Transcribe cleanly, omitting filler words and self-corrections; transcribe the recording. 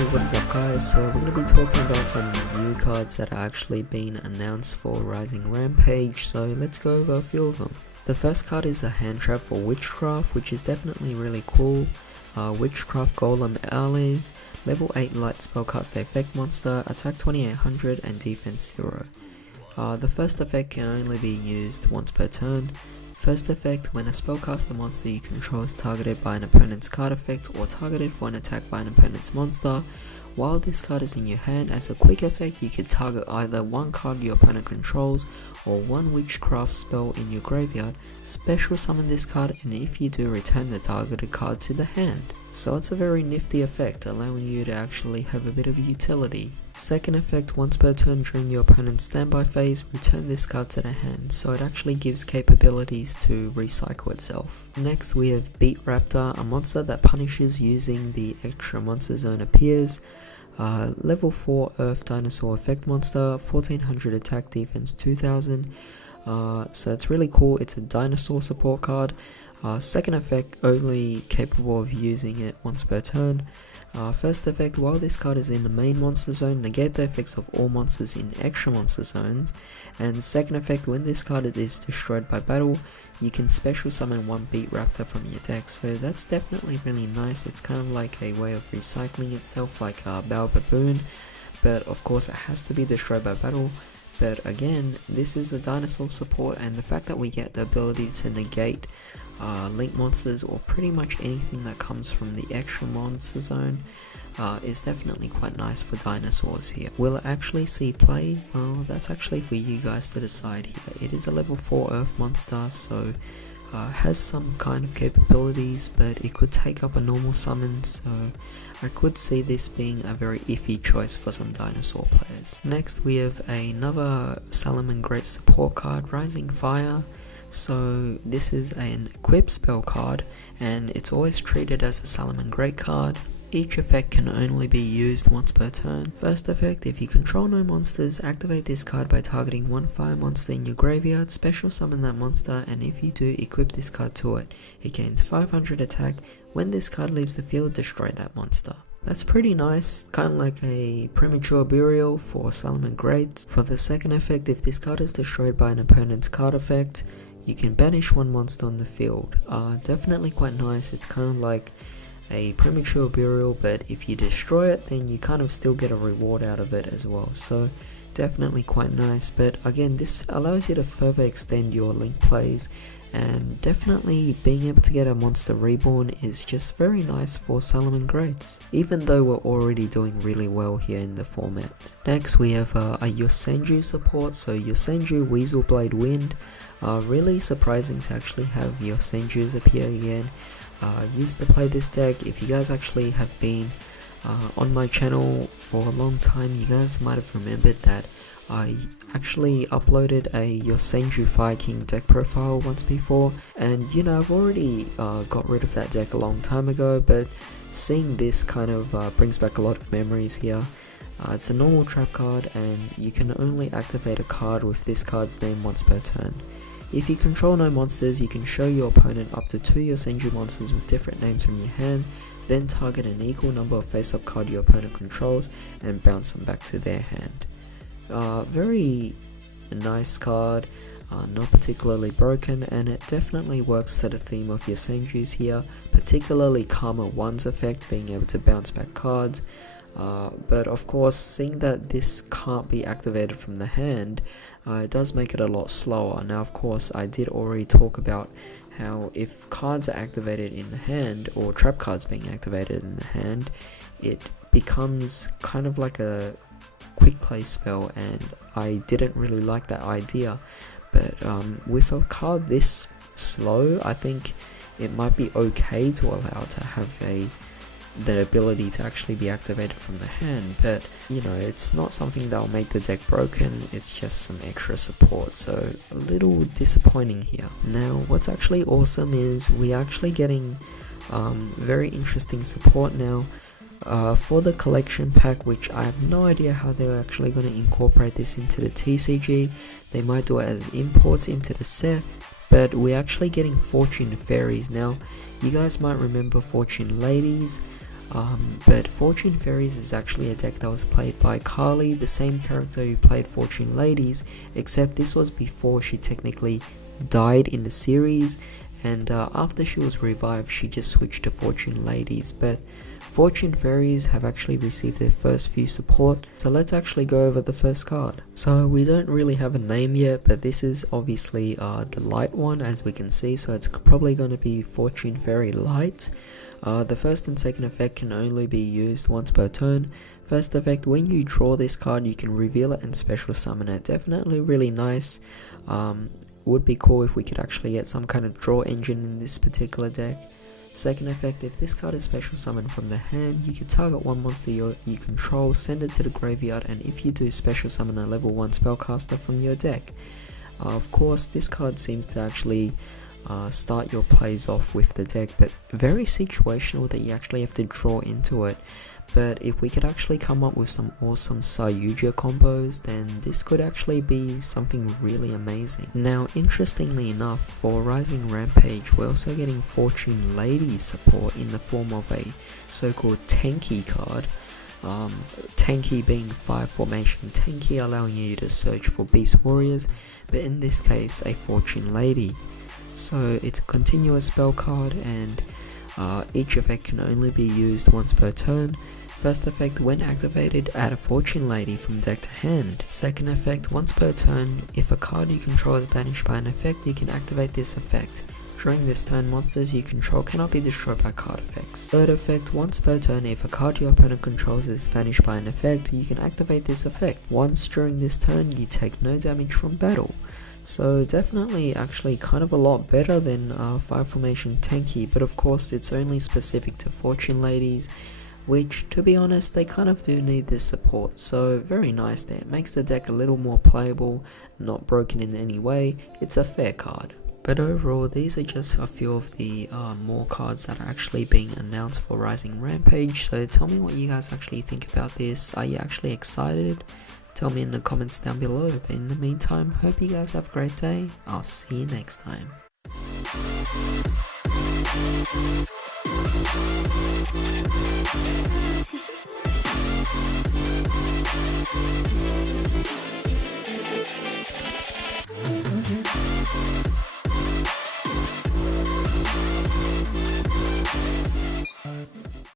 What is up guys, so we're going to be talking about some new cards that are actually being announced for Rising Rampage, so let's go over a few of them. The first card is a hand trap for Witchcraft, which is definitely really cool. Witchcraft Golem Allies, level 8 light spellcaster effect monster, attack 2800 and defense 0. The first effect can only be used once per turn. First effect, when a spellcaster monster you control is targeted by an opponent's card effect or targeted for an attack by an opponent's monster, while this card is in your hand, as a quick effect you can target either one card your opponent controls or one witchcraft spell in your graveyard, special summon this card, and if you do, return the targeted card to the hand. So it's a very nifty effect, allowing you to actually have a bit of utility. Second effect, once per turn during your opponent's standby phase, return this card to the hand, so it actually gives capabilities to recycle itself. Next we have Beat Raptor, a monster that punishes using the extra monster zone appears. Level 4 Earth Dinosaur effect monster, 1400 attack, defense 2000. So it's really cool, it's a dinosaur support card. Second effect, only capable of using it once per turn. First effect, while this card is in the main monster zone, negate the effects of all monsters in extra monster zones. And second effect, when this card is destroyed by battle, you can special summon one Beat Raptor from your deck, so that's definitely really nice. It's kind of like a way of recycling itself, like Bow Baboon, but of course it has to be destroyed by battle. But again, this is a dinosaur support, and the fact that we get the ability to negate link monsters or pretty much anything that comes from the extra monster zone is definitely quite nice for dinosaurs here. Will it actually see play? Well, that's actually for you guys to decide here. It is a level 4 earth monster, so has some kind of capabilities, but it could take up a normal summon, so I could see this being a very iffy choice for some dinosaur players. Next we have another Salamangreat support card, Rising Fire. So this is an equip spell card, and it's always treated as a Salamangreat card. Each effect can only be used once per turn. First effect, if you control no monsters, activate this card by targeting one fire monster in your graveyard, special summon that monster, and if you do, equip this card to it. It gains 500 attack. When this card leaves the field, destroy that monster. That's pretty nice, kind of like a premature burial for Salamangreat. For the second effect, if this card is destroyed by an opponent's card effect, you can banish one monster on the field. Definitely quite nice. It's kind of like a premature burial, but if you destroy it, then you kind of still get a reward out of it as well. So definitely quite nice, but again, this allows you to further extend your link plays, and definitely being able to get a monster reborn is just very nice for Salamangreats, even though we're already doing really well here in the format. Next we have a Yosenju support, so Yosenju Weaselblade Wind. Really surprising to actually have Yosenjus appear again. Used to play this deck. If you guys actually have been on my channel for a long time, you guys might have remembered that I actually uploaded a Yosenju Fire King deck profile once before, and you know, I've already got rid of that deck a long time ago, but seeing this kind of brings back a lot of memories here. It's a normal trap card, and you can only activate a card with this card's name once per turn. If you control no monsters, you can show your opponent up to 2 Yosenju monsters with different names from your hand, then target an equal number of face-up cards your opponent controls and bounce them back to their hand. Very nice card, not particularly broken, and it definitely works to the theme of Yosenjus here, particularly Karma 1's effect, being able to bounce back cards. But of course, seeing that this can't be activated from the hand, it does make it a lot slower. Now of course, I did already talk about how if cards are activated in the hand, or trap cards being activated in the hand, it becomes kind of like a quick play spell, and I didn't really like that idea. But with a card this slow, I think it might be okay to allow it to have the ability to actually be activated from the hand, but you know, it's not something that will make the deck broken, it's just some extra support, so a little disappointing here. Now what's actually awesome is we're actually getting very interesting support now for the collection pack, which I have no idea how they're actually going to incorporate this into the TCG. They might do it as imports into the set, but we're actually getting Fortune Fairies. Now you guys might remember Fortune Ladies. But Fortune Fairies is actually a deck that was played by Carly, the same character who played Fortune Ladies, except this was before she technically died in the series, and after she was revived she just switched to Fortune Ladies. But Fortune Fairies have actually received their first few support, so let's actually go over the first card. So we don't really have a name yet, but this is obviously the light one, as we can see, so it's probably going to be Fortune Fairy Light. The first and second effect can only be used once per turn. First effect, when you draw this card you can reveal it and special summon it. Definitely really nice. Would be cool if we could actually get some kind of draw engine in this particular deck. Second effect, if this card is special summoned from the hand, you can target one monster you control, send it to the graveyard, and if you do, special summon a level 1 spellcaster from your deck. Of course, this card seems to actually start your plays off with the deck, but very situational that you actually have to draw into it. But if we could actually come up with some awesome Sayuja combos, then this could actually be something really amazing. Now, interestingly enough, for Rising Rampage, we're also getting Fortune Lady support in the form of a so-called Tenki card. Tenki being 5 formation Tenki, allowing you to search for Beast Warriors, but in this case, a Fortune Lady. So it's a continuous spell card, and each effect can only be used once per turn. First effect, when activated, add a Fortune Lady from deck to hand. Second effect, once per turn, if a card you control is banished by an effect, you can activate this effect. During this turn, monsters you control cannot be destroyed by card effects. Third effect, once per turn, if a card your opponent controls is banished by an effect, you can activate this effect. Once during this turn, you take no damage from battle. So definitely actually kind of a lot better than 5 formation Tenki, but of course it's only specific to Fortune Ladies, which, to be honest, they kind of do need this support, so very nice there. It makes the deck a little more playable, not broken in any way. It's a fair card. But overall, these are just a few of the more cards that are actually being announced for Rising Rampage, so tell me what you guys actually think about this. Are you actually excited? Tell me in the comments down below, but in the meantime, hope you guys have a great day. I'll see you next time. See